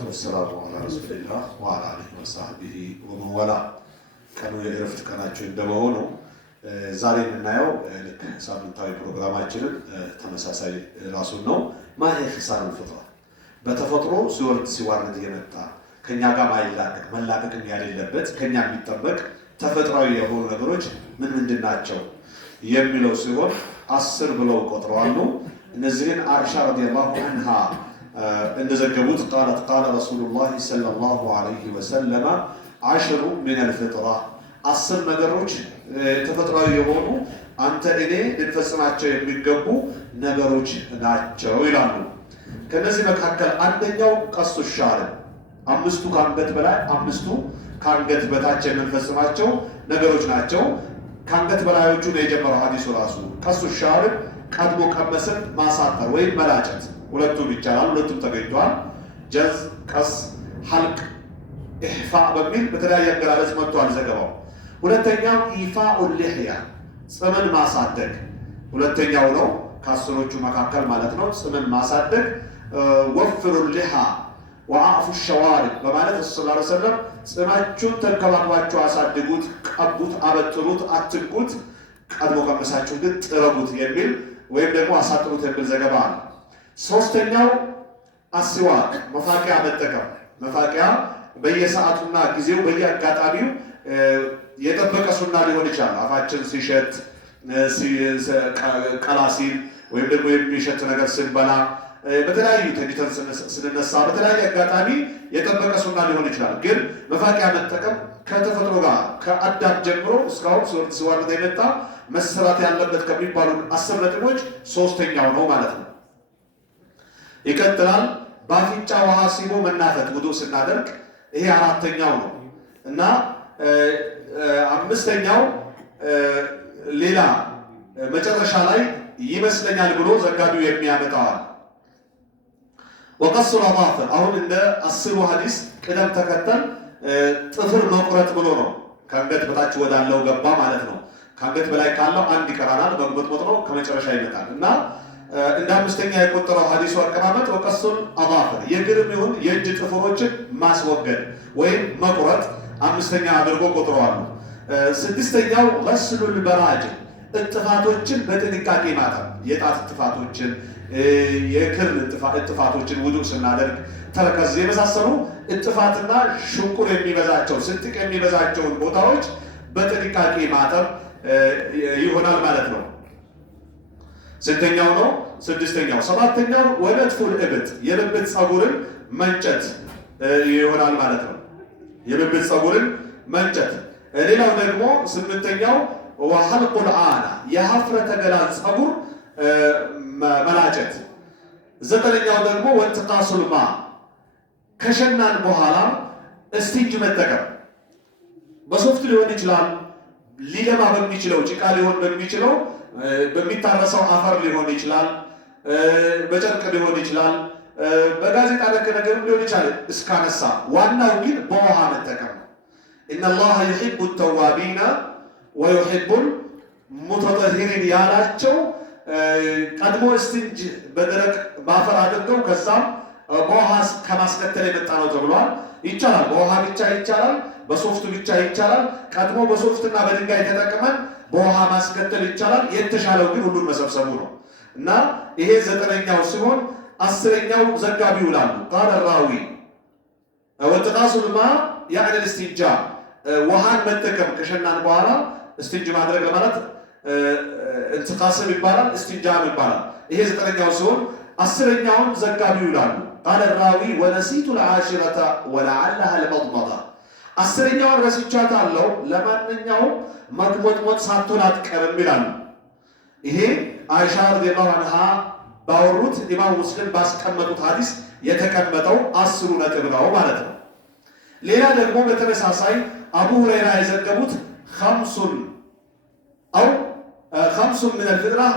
والصلاة والسلام على رسول الله وعلى آله وصحبه ومن والاه كانوا يعرفت كاناቸው እንደሆኑ ዛሬ የምናየው ልክ ሳምንታዊ ፕሮግራማችንን ተመሳሳይ ራሱን ነው ማህ ኺሳር الفطره በተፈጥሮ ሲወርድ ሲዋረድ የመጣ ከኛ ጋር ማይላቀቅ መላቀቅም ያለበት ከኛ የሚጠበቅ ተፈጥሯዊ የሆኑ ነገሮች ምን ምንድናቸው የሚለው ሲሆን 10 ብለው ቆጥረዋል እነዚህን አኢሻ ረዲየላሁ ዐንሃ እንደዘገቡት قال رسول الله صلى الله عليه وسلم 10 من الفطره 10 ነገሮች ተፈጥሯዊ የሆኑ አንተ እኔ ልንፈጽማቸው የሚገቡ ነገሮች ናቸው ይላሉ። ከነዚህ መካከል አንደኛው ቀሱ ሻር አምስቱ ካንገት በላይ አምስቱ ካንገት በታች የምንፈጽማቸው ነገሮች ናቸው። ካንገት በላዮቹ ነው የጀመረው ሐዲሱ ራሱ። ቀሱ ሻር ቀድሞ ቀመስን ማሳጠር ወይም መላጨት ሁለቱም ይቻላል፣ ሁለቱም ተገኝቷል። ጀዝ ቀስ ሐልቅ ኢህፋ በሚል በተለያየ አገላለጽ መጥቷል ዘገባው። ሁለተኛው ኢፋኡ ልህያ ጽምን ማሳደግ ሁለተኛው ነው ከአስሮቹ መካከል ማለት ነው። ጽምን ማሳደግ ወፍሩ ልሃ ወአፉ ሸዋሪብ በማለት ሰለላሁ ዐለይሂ ወሰለም ጽናችሁን ተንከባክባችሁ አሳድጉት፣ ቀቡት፣ አበጥሩት፣ አትንኩት፣ ቀድሞ ቀመሳችሁ ግን ጥረቡት የሚል ወይም ደግሞ አሳጥሩት የሚል ዘገባ አለ። ሶስተኛው አስዋቅ መፋቂያ መጠቀም መፋቂያ በየሰዓቱና ጊዜው በየአጋጣሚው የጠበቀ ሱና ሊሆን ይችላል። አፋችን ሲሸት ቀላሲል ወይም ደግሞ የሚሸት ነገር ስንበላ በተለያዩ ተኝተን ስንነሳ በተለያየ አጋጣሚ የጠበቀ ሱና ሊሆን ይችላል። ግን መፋቂያ መጠቀም ከተፈጥሮ ጋር ከአዳም ጀምሮ እስካሁን ሲዋረድ የመጣ መሰራት ያለበት ከሚባሉ 10 ነጥቦች ሶስተኛው ነው ማለት ነው። ይቀጥላል። በአፍንጫ ውሃ ሲቦ መናፈጥ ውዱእ ስናደርግ ይሄ አራተኛው ነው እና አምስተኛው ሌላ መጨረሻ ላይ ይመስለኛል ብሎ ዘጋቢው የሚያመጣዋል። ወቀሱ አዛፍር አሁን እንደ 10 ሐዲስ ቅደም ተከተል ጥፍር መቁረጥ ብሎ ነው። ከአንገት በታች ወዳለው ገባ ማለት ነው። ከአንገት በላይ ካለው አንድ ይቀራናል፣ መቁረጥ ነው ከመጨረሻ ይመጣል እና እንደ አምስተኛ የቆጠረው ሐዲሱ አቀማመጥ ወቀሱል አዛፍር የግርም ይሁን የእጅ ጥፍሮችን ማስወገድ ወይም መቁረጥ አምስተኛ አድርጎ ቆጥረዋል። ስድስተኛው ገስሉል በራጅ እጥፋቶችን በጥንቃቄ ማጠብ የጣት እጥፋቶችን የክርን እጥፋቶችን ውዱእ ስናደርግ ተረከዝ የመሳሰሉ እጥፋትና ሽንቁር የሚበዛቸው ስንጥቅ የሚበዛቸውን ቦታዎች በጥንቃቄ ማጠብ ይሆናል ማለት ነው። ስንተኛው ነው? ስድስተኛው። ሰባተኛው ወነትፉል እብጥ የብብት ፀጉርን መንጨት ይሆናል ማለት ነው። የብብት ፀጉርን መንጨት። ሌላው ደግሞ ስምንተኛው ወሐልቁል አና የሀፍረተ ገላን ፀጉር መላጨት። ዘጠነኛው ደግሞ ወንትቃሱል ማ ከሸናን በኋላ እስቲንጅ መጠቀም በሶፍት ሊሆን ይችላል፣ ሊለማ በሚችለው ጭቃ ሊሆን በሚችለው በሚታረሰው አፈር ሊሆን ይችላል፣ በጨርቅ ሊሆን ይችላል፣ በጋዜጣ ነክ ነገር ሊሆን ይችላል። እስካነሳ ዋናው ግን በውሃ መጠቀም ነው። ኢነላህ ዩሂቡ ተዋቢና ወዩሂቡ ሙተጠሂሪን ያላቸው ቀድሞ እስቲንጅ በደረቅ ባፈር አድርገው ከዛም በውሃ ከማስከተል የመጣ ነው ተብሏል። ይቻላል፣ በውሃ ብቻ ይቻላል፣ በሶፍት ብቻ ይቻላል። ቀድሞ በሶፍትና በድንጋይ ተጠቅመን በውሃ ማስከተል ይቻላል። የተሻለው ግን ሁሉን መሰብሰቡ ነው እና ይሄ ዘጠነኛው ሲሆን 10ኛው ዘጋቢው ይላሉ ቃለ ራዊ ወተቃሱል ማ ያዕኒ እስቲንጃ ውሃን መጠቀም ከሸናን በኋላ እስቲንጅ ማድረግ ለማለት እንትቃስም ይባላል፣ እስቲንጃም ይባላል። ይሄ ዘጠነኛው ሲሆን 10ኛውን ዘጋቢው ይላሉ ቃለ ራዊ ወነሲቱ العاشرة ولعلها المضمضة 10ኛውን ረስቻታለሁ ለማንኛውም መጥሞጥ ሳትሆን አትቀርም ይላሉ። ይሄ አይሻ ረዲየላሁ ዐንሃ ባወሩት ኢማም ሙስሊም ባስቀመጡት ሐዲስ የተቀመጠው 10 ነጥብ ነው ማለት ነው። ሌላ ደግሞ በተመሳሳይ አቡ ሁረይራ የዘገቡት خمسٌ من الفطرة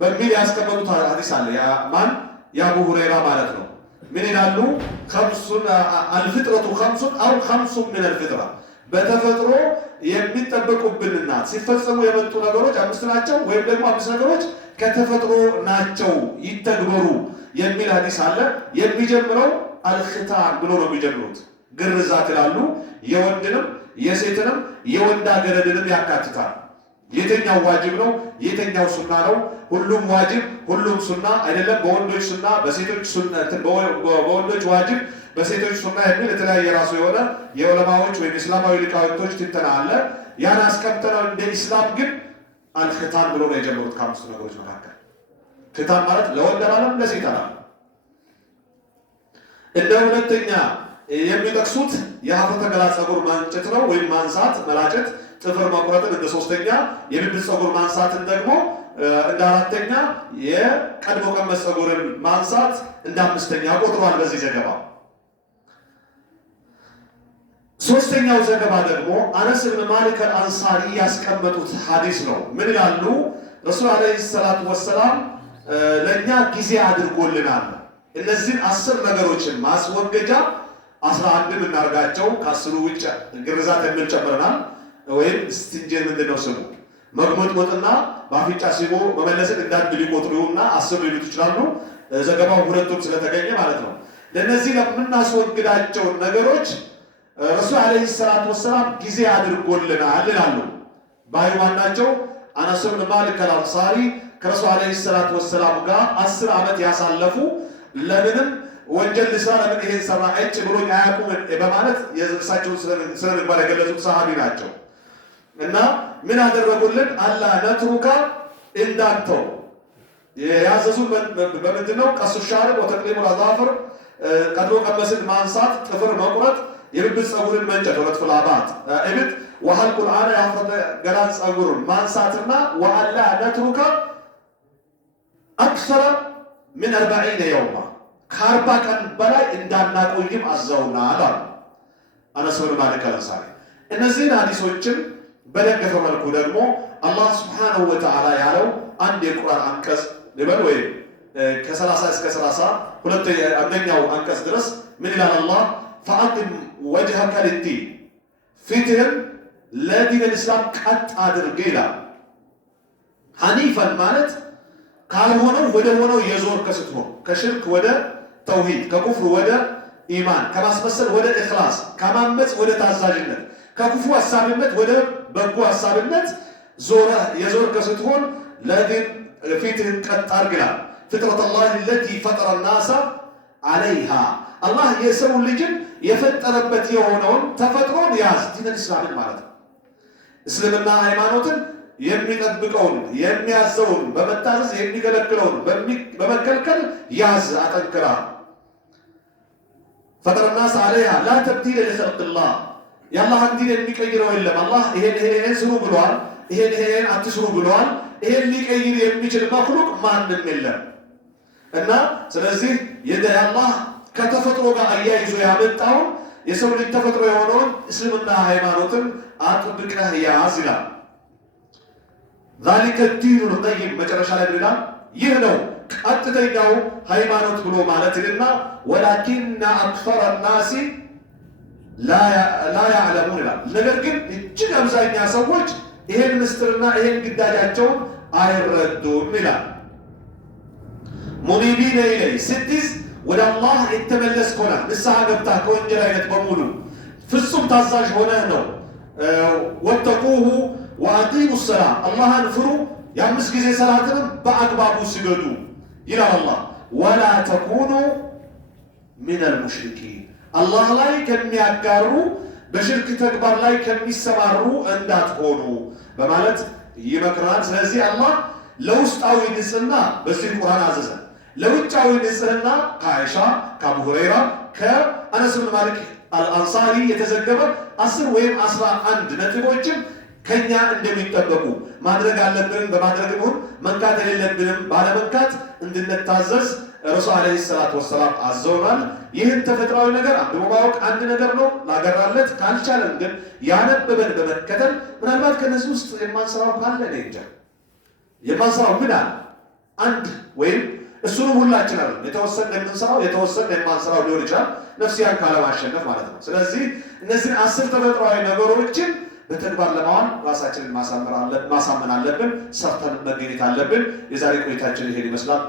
በሚል ያስቀመጡት ሐዲስ አለ። ያ ማን የአቡ ሁረይራ ማለት ነው። ምን ይላሉ? الفطرة خمس من الفطرة በተፈጥሮ የሚጠበቁብንና ሲፈጸሙ የመጡ ነገሮች 5 ናቸው ወይም ደግሞ 5 ነገሮች ከተፈጥሮ ናቸው ይተግበሩ የሚል ሐዲስ አለ። የሚጀምረው አልኽታን ብሎ ነው የሚጀምሩት። ግርዛት ይላሉ። የወንድንም የሴትንም የወንዳገረድንም ያካትታል። የትኛው ዋጅብ ነው? የትኛው ሱና ነው? ሁሉም ዋጅብ ሁሉም ሱና አይደለም። በወንዶች ሱና በሴቶች ሱና፣ በወንዶች ዋጅብ በሴቶች ሱና የሚል የተለያየ የራሱ የሆነ የዑለማዎች ወይም እስላማዊ ሊቃውንቶች ትንተና አለ። ያን አስቀምጠነው እንደ ኢስላም ግን አልኽታን ብሎ ነው የጀመሩት። ከአምስቱ ነገሮች መካከል ኽታን ማለት ለወንድ አላለም ለሴት አላለም። እንደ ሁለተኛ የሚጠቅሱት የሀፍረተ ገላ ፀጉር ማንጨት ነው ወይም ማንሳት፣ መላጨት፣ ጥፍር መቁረጥን እንደ ሶስተኛ፣ የብብት ፀጉር ማንሳትን ደግሞ እንደ አራተኛ፣ የቀድሞ ቀመስ ፀጉርን ማንሳት እንደ አምስተኛ ቆጥሯል በዚህ ዘገባ። ሶስተኛው ዘገባ ደግሞ አነስ ብን ማሊክ አልአንሳሪ ያስቀመጡት ሐዲስ ነው። ምን ይላሉ? ረሱል ዓለይሂ ሰላቱ ወሰላም ለእኛ ጊዜ አድርጎልናል። እነዚህን 10 ነገሮችን ማስወገጃ 11 እናርጋቸው። ከ10 ውጭ ግርዛት የሚል ጨምረናል። ወይም ስቲንጀር ምንድነው ስሙ መግሞጥሞጥና በአፍንጫ ሲቦ መመለስን እንዳንድ ሊቆጥሩና 10 ሊሉት ይችላሉ። ዘገባው ሁለቱም ስለተገኘ ማለት ነው። ለነዚህ ለምናስወግዳቸው ነገሮች ረሱል ዓለይሂ ሰላቱ ወሰላም ጊዜ አድርጎልናል ይላሉ። ባይዋን ናቸው። አነስ ብን ማሊክ አልአንሳሪ ከረሱል ዓለይሂ ሰላቱ ወሰላም ጋር 10 ዓመት ያሳለፉ፣ ለምንም ወንጀል ልስራ ለምን ይሄን ሰራ አይጭ ብሎኝ አያውቁም በማለት የእርሳቸውን ስነ ምግባር የገለጹት ሰሃቢ ናቸው። እና ምን አደረጉልን? አላ ነትሩካ እንዳንተው ያዘዙን በምንድን ነው? ቀሱ ሻርብ ወተቅሊሙ አዛፍር፣ ቀድሞ ቀመስን ማንሳት፣ ጥፍር መቁረጥ፣ የብብት ፀጉርን መንጨት ወለጥፍ ላባት እብት ወሐልቁ ልአና የሀፍረተ ገላን ፀጉርን ማንሳትና ወአላ ነትሩካ አክሰረ ምን 40 የውማ ከ40 ቀን በላይ እንዳናቆይም አዘውናል አሉ አነስ ብን ማሊክ አልአንሳሪ። እነዚህን ሐዲሶችን በደገፈ መልኩ ደግሞ አላህ ሱብሓነሁ ወተዓላ ያለው አንድ የቁርአን አንቀጽ ልበል ወይም ከ30 እስከ 30 አንደኛው አንቀጽ ድረስ ምን ይላል? አላህ ፈአቂም ወጅሀከ ሊዲን ፊትህን ለዲን ልእስላም ቀጥ አድርግ ይላል። ሐኒፈን ማለት ካልሆነው ወደ ሆነው የዞርከ ስትሆን ከሽርክ ወደ ተውሂድ፣ ከኩፍር ወደ ኢማን፣ ከማስመሰል ወደ ኢኽላስ፣ ከማመፅ ወደ ታዛዥነት፣ ከክፉ ሐሳብነት ወደ በጎ ሐሳብነት የዞርከ ስትሆን ለዲን ፊትህን ቀጥ አድርግ ይላል። ፍጥረተላህ ለቲ ፈጠረ ናሳ አለይሃ አላህ የሰው ልጅን የፈጠረበት የሆነውን ተፈጥሮን ያዝ። ዲን እስላምን ማለት ነው። እስልምና ሃይማኖትን የሚጠብቀውን የሚያዘውን በመታዘዝ የሚከለክለውን በመከልከል ያዝ አጠንክራ። ፈጠረ ናስ አለይሃ ላ ተብዲለ ሊኸልቅላህ የአላህን ዲን የሚቀይረው የለም። አላህ ይሄን ስሩ ብሏል፣ ይሄን አትስሩ ብሏል። ይሄን ሊቀይር የሚችል መክሉቅ ማንም የለም እና ስለዚህ የአላህ ከተፈጥሮ ጋር አያይዞ ያመጣውን የሰው ልጅ ተፈጥሮ የሆነውን እስልምና ሃይማኖትን አጥብቀህ ያዝ ይላል። ዛሊከ ዲኑል ቀይም መጨረሻ ላይ ብለናል። ይህ ነው ቀጥተኛው ሃይማኖት ብሎ ማለት ይልና ወላኪነ አክሰረ ናሲ ላ ያዕለሙን ይላል። ነገር ግን እጅግ አብዛኛ ሰዎች ይሄን ምስጢርና ይሄን ግዳጃቸውን አይረዱም ይላል። ሙኒቢነ ኢለይህ ስትይዝ ወደ አላህ የተመለስ ሆነ ንስሐ ገብታ ከወንጀል አይነት በሙሉ ፍጹም ታዛዥ ሆነህ ነው። ወተቁሁ ወአቂሙ ሰላም አላህን ፍሩ፣ የ5 ጊዜ ሰላትንም በአግባቡ ስገዱ ይላል አላህ። ወላ ተኩኑ ሚነል ሙሽሪኪን አላህ ላይ ከሚያጋሩ በሽርክ ተግባር ላይ ከሚሰማሩ እንዳትሆኑ በማለት ይመክራል። ስለዚህ አላህ ለውስጣዊ ንጽህና በዚህ ቁርአን አዘዘ። ለውጫዊ ንጽህና ከአይሻ ከአቡ ሁረይራ ከአነስ ብን ማሊክ አልአንሳሪ የተዘገበ 10 ወይም 11 ነጥቦችን ከኛ እንደሚጠበቁ ማድረግ አለብን በማድረግ ይሁን መንካት የሌለብንም ባለመንካት እንድንታዘዝ ረሱል ዓለይሂ ሰላቱ ወሰላም አዘውናል። ይህን ተፈጥሯዊ ነገር አንብቦ ማወቅ አንድ ነገር ነው፣ ላገራለት ካልቻለን ግን ያነበበን በመከተል ምናልባት ከነዚህ ውስጥ የማንሰራው ካለ እኔ እንጃ የማንሰራው ምን አለ አንድ ወይም እሱንም ሁላችን አይደለም የተወሰነ የምንሰራው የተወሰነ የማንሰራው ሊሆን ይችላል፣ ነፍስያን ካለማሸነፍ ማለት ነው። ስለዚህ እነዚህን 10 ተፈጥሯዊ ነገሮችን በተግባር ለማዋል ራሳችንን ማሳመን አለብን፣ ሰርተን መገኘት አለብን። የዛሬ ቆይታችን ይሄን ይመስላል።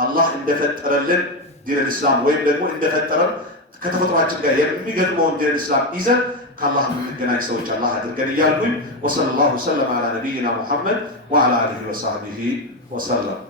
አላህ እንደፈጠረልን ዲነል ኢስላም ወይም ደግሞ እንደፈጠረን ከተፈጥሯችን ጋር የሚገጥመውን ዲነል ኢስላም ይዘን ከአላህ የምንገናኝ ሰዎች አላህ አድርገን እያልኩኝ ወሰለላሁ ወሰለም ዐላ ነቢይና ሙሐመድ ወዐላ አሊሂ ወሰህቢሂ ወሰለም።